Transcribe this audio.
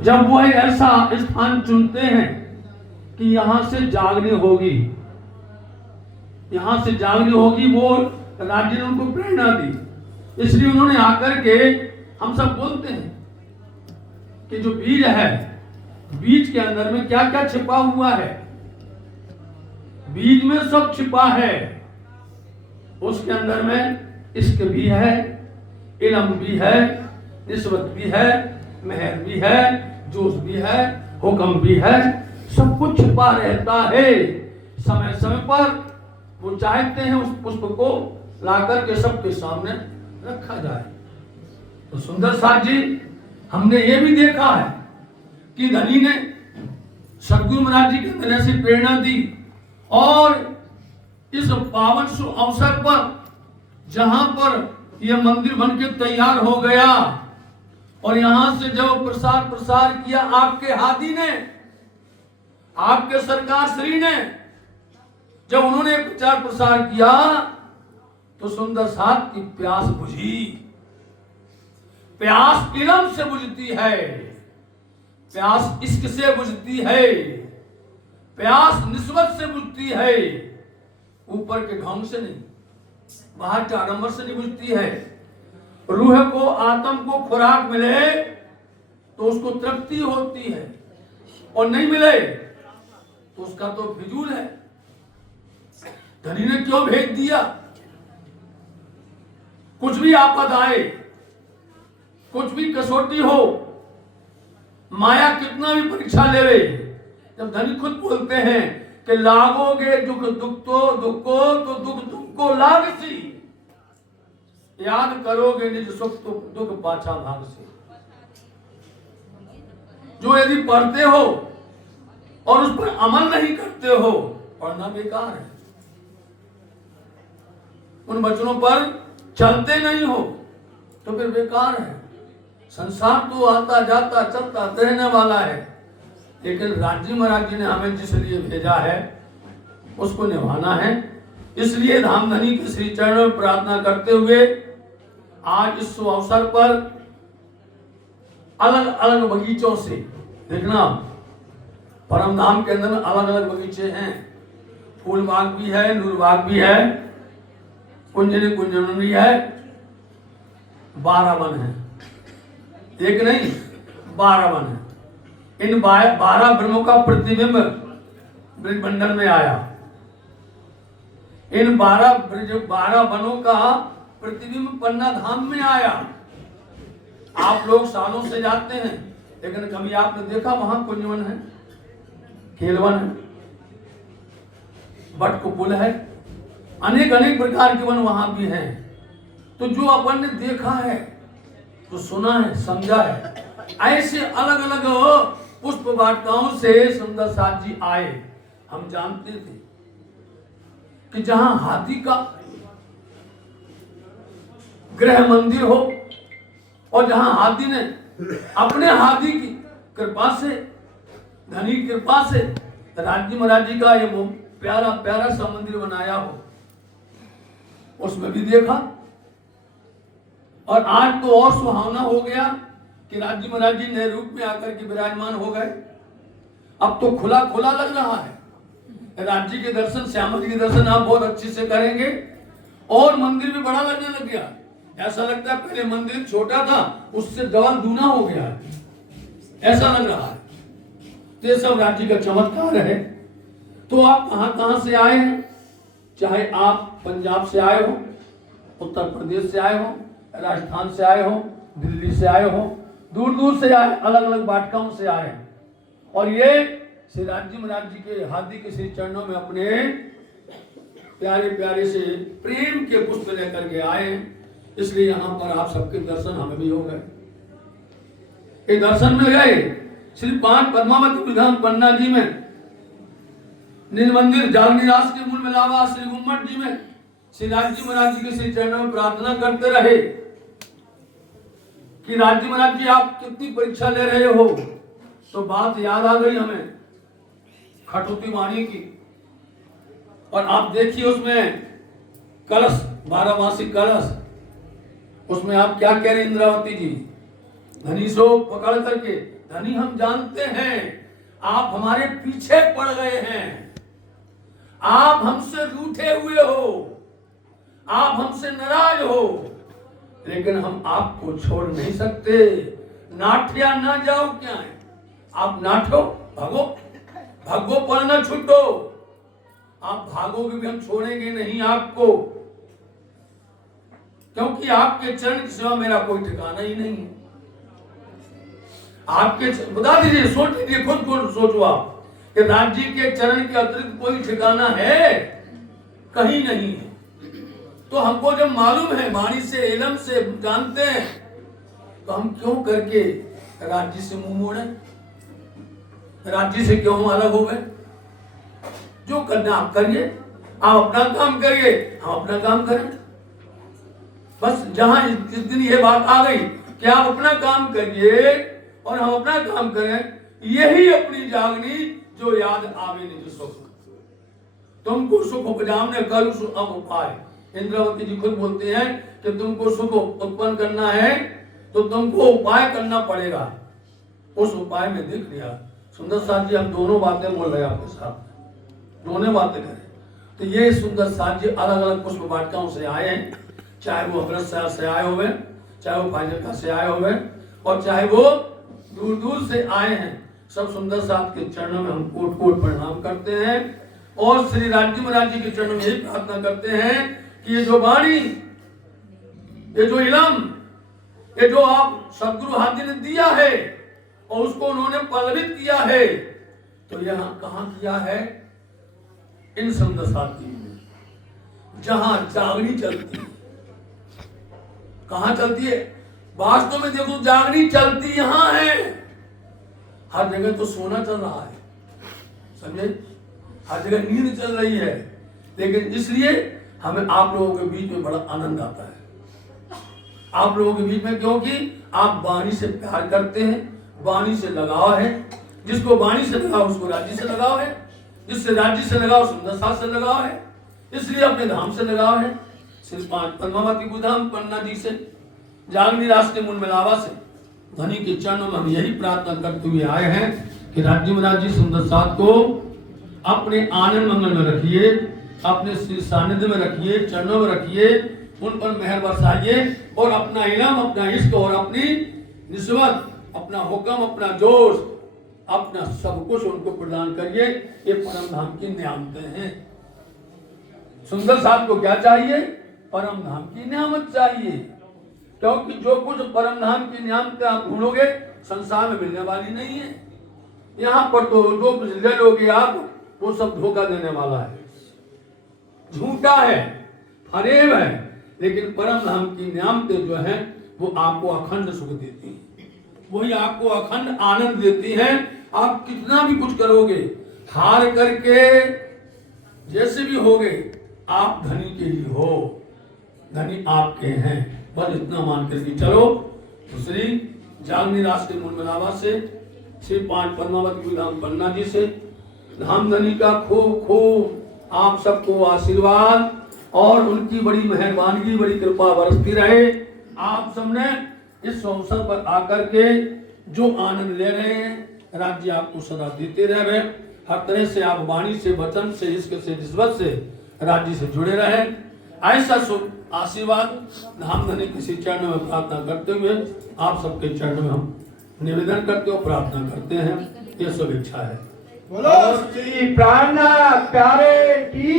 जब वह ऐसा स्थान चुनते हैं कि यहां से जागनी होगी, यहां से जागनी होगी, वो राज्य ने उनको प्रेरणा दी। इसलिए उन्होंने आकर के, हम सब बोलते हैं कि जो बीज है, बीज के अंदर में क्या क्या छिपा हुआ है, बीज में सब छिपा है। उसके अंदर में इश्क भी है, इल्म भी है, निस्बत भी है, मेहर भी है, जोश भी है, हुक्म भी है, सब कुछ छिपा रहता है। समय समय पर वो चाहते हैं उस पुष्प को लाकर के सबके सामने रखा जाए। तो सुंदर साथ जी, हमने ये भी देखा है कि धनी ने सदगुरु महाराज जी के अंदर ऐसी प्रेरणा दी, और इस पावन शुभ अवसर पर जहां पर यह मंदिर बन के तैयार हो गया, और यहां से जब प्रसार किया आपके हादी ने, आपके सरकार श्री ने, जब उन्होंने प्रचार प्रसार किया तो सुंदर साथ की प्यास बुझी। प्यास इल्म से बुझती है, प्यास इश्क से बुझती है, प्यास निस्बत से बुझती है, ऊपर के ढंग से नहीं, बाहर के आडंबर से नहीं बुझती है। रूह को, आत्म को खुराक मिले तो उसको तृप्ति होती है, और नहीं मिले तो उसका तो फिजूल है। धनी ने क्यों भेज दिया? कुछ भी आपद आए, कुछ भी कसौटी हो, माया कितना भी परीक्षा ले, जब धनी खुद बोलते हैं कि लागोगे दुख दुख को दुख तुमको लागसी, याद करोगे निज सुख तो दुख पाछा भाग से। जो यदि पढ़ते हो और उस पर अमल नहीं करते हो, पढ़ना बेकार है। उन वचनों पर चलते नहीं हो तो फिर बेकार है। संसार तो आता जाता चलता रहने वाला है, लेकिन राज्य महाराज जी ने हमें जिस लिए भेजा है उसको निभाना है। इसलिए धामधनी के श्री चरणों में प्रार्थना करते हुए आज इस शुभ अवसर पर अलग अलग बगीचों से, देखना परम धाम के अंदर अलग अलग बगीचे हैं, फूल बाग भी है, नूर बाग भी है, कुंजन भी है, 12 वन है, एक नहीं 12 वन है। इन 12 ब्रह्मों का प्रतिबिंब ब्रजमंडल में आया। इन 12 वनों का प्रतिबिंब पन्ना धाम में आया। आप लोग सालों से जाते हैं, लेकिन कभी आपने देखा वहां कुंजवन है, खेलवन है, बटकुपुल है, अनेक अनेक प्रकार के वन वहां भी हैं। तो जो अपन ने देखा है, जो सुना है, समझा है, ऐसे अलग अलग पुष्प वाटिकाओं से सुंदर साथ जी आए। हम जानते थे कि जहां हाथी का गृह मंदिर हो, और जहां हाथी ने अपने हाथी की कृपा से, धनी कृपा से राज्य महाराज जी का ये प्यारा प्यारा सा मंदिर बनाया हो, उसमें भी देखा। और आज तो और सुहावना हो गया कि राज्य महाराज जी नए रूप में आकर के विराजमान हो गए। अब तो खुला खुला लग रहा है। राज्य के दर्शन, श्यामा जी के दर्शन आप बहुत अच्छे से करेंगे, और मंदिर भी बड़ा लगने लग गया। ऐसा लगता है पहले मंदिर छोटा था, उससे डबल दूना हो गया है, ऐसा लग रहा है। ये सब राज्य का चमत्कार है। तो आप कहां कहां से आए हैं, चाहे आप पंजाब से आए हो, उत्तर प्रदेश से आए हो, राजस्थान से आए हो, दिल्ली से आए हो, दूर दूर से आए, अलग अलग वाटिकाओं से आए, और ये श्री राज्य महाराज जी के हाथी के श्री चरणों में अपने प्यारे प्यारे से प्रेम के पुष्प लेकर के आए। इसलिए यहाँ पर आप सबके दर्शन हमें भी हो गए। ये दर्शन मिल गए श्री 5 पद्मावती विधान पन्ना जी में, नील मंदिर जागनिवास के मूल में लावा श्री गुम्मट जी में श्री राज्य महाराज जी के श्री चरणों में प्रार्थना करते रहे कि राज्य महाराज जी आप कितनी परीक्षा ले रहे हो। तो बात याद आ गई हमें खटुती वाणी की, और आप देखिए उसमें कलश, 12 मासी कलश, उसमें आप क्या कह रहे इंद्रावती जी, धनी सो पकड़ करके धनी हम जानते हैं आप हमारे पीछे पड़ गए हैं, आप हमसे रूठे हुए हो, आप हमसे नाराज हो, लेकिन हम आपको छोड़ नहीं सकते। नाठिया ना जाओ क्या है, आप नाठो, भागो भागो पर ना छूटो, आप भागोगे भी हम छोड़ेंगे नहीं आपको, क्योंकि आपके चरण की सिवा मेरा कोई ठिकाना ही नहीं है। आपके बता दीजिए, सोच लीजिए, खुद को सोचो आप कि राज्य के चरण के अतिरिक्त कोई ठिकाना है? कहीं नहीं है। तो हमको जब मालूम है, वाणी से इल्म से जानते हैं, तो हम क्यों करके राज्य से मुंह मोड़े, राज्य से क्यों अलग हो गए? जो करना आप करिए, आप अपना काम करिए, हम अपना काम करें। बस जहां इस दिन ये बात आ गई कि आप अपना काम करिए और हम अपना काम करें, यही अपनी जागनी जो याद आवे निज सुख। तुमको सुख उपजामने करू अब उपाय। इंद्रावती जी खुद बोलते हैं कि तुमको सुख उत्पन्न करना है तो तुमको उपाय करना पड़ेगा। उस उपाय में देख लिया सुंदर साथ जी, हम दोनों बातें बोल रहे हैं आपके साथ, दोनों बातें करें। तो ये सुंदर साथ जी अलग अलग पुष्प वाटिकाओं से आए हैं, चाहे वो अमृतसर से आए हुए, चाहे वो फाजिलका से आए हुए, और चाहे वो दूर दूर से आए हैं। सब सुंदर साथ के चरणों में हम कोट कोट प्रणाम करते हैं और श्री राज्य महाराज जी के चरणों में यही प्रार्थना करते हैं कि ये जो वाणी, ये जो इलम, ये जो आप सदगुरु हाथी ने दिया है और उसको उन्होंने पल्लवित किया है, तो यहाँ कहाँ किया है? इन सुंदर साथी में, जहां जागनी चलती है। कहां चलती है? वास्तव में देखो, जागनी चलती यहां है। हर जगह तो सोना चल रहा है, समझे? हर जगह नींद चल रही है, लेकिन इसलिए हमें आप लोगों के बीच में बड़ा आनंद आता है। आप लोगों के बीच में, क्योंकि आप वाणी से प्यार करते हैं, वाणी से लगाव है। जिसको वाणी से लगाव उसको राज्य से लगाव है, जिससे राज्य से लगाव सुंदर साथ से लगाव है, इसलिए अपने धाम से लगाव है। श्री पद्मावती गोधाम पन्ना जी से, जागनी राष्ट्र मूल मिलावा से, धनी के चरणों में हम यही प्रार्थना करते हुए आए हैं कि राज्य महाराज जी सुंदर साथ को अपने आनंद मंगल में रखिए, अपने श्री सानिध्य में रखिए, चरणों में रखिए, उन पर मेहर बरसाइए और अपना इलम, अपना इश्क और अपनी निस्बत, अपना हुक्म, अपना जोश, अपना सब कुछ उनको प्रदान करिए। ये परम धाम की नियामतें हैं। सुंदर साथ को क्या चाहिए? परम धाम की नियामत चाहिए, क्योंकि जो कुछ परम धाम की नियामतें आप ढूंढोगे संसार में मिलने वाली नहीं है। यहाँ पर तो जो कुछ ले लोगे आप, वो सब धोखा देने वाला है, झूठा है, फरेब है। लेकिन परम धाम की नियामतें जो हैं वो आपको अखंड सुख देती हैं, वही आपको अखंड आनंद देती हैं। आप कितना भी कुछ करोगे, हार करके जैसे भी होगे, आप धनी के ही हो, धनी आपके हैं। बस इतना मान करके चलो। श्री जागनी राष्ट्र मूल मिलावा से, श्री पांच पद्मावती गोधाम पन्ना जी से धाम धनी का खूब खूब आप सबको आशीर्वाद और उनकी बड़ी मेहरबानी, बड़ी कृपा बरसती रहे। आप सबने इस अवसर पर आकर के जो आनंद ले रहे हैं, राज्य आपको सदा देते रहे। हर तरह से आप वाणी से, वचन से, इश्क से, निस्बत से राज्य से जुड़े रहे। ऐसा आशीर्वाद धाम धनी किसी चरण में प्रार्थना करते हुए आप सबके चरण में हम निवेदन करते हो, प्रार्थना करते हैं। ये सब इच्छा है। बोलो श्री प्राणनाथ प्यारे की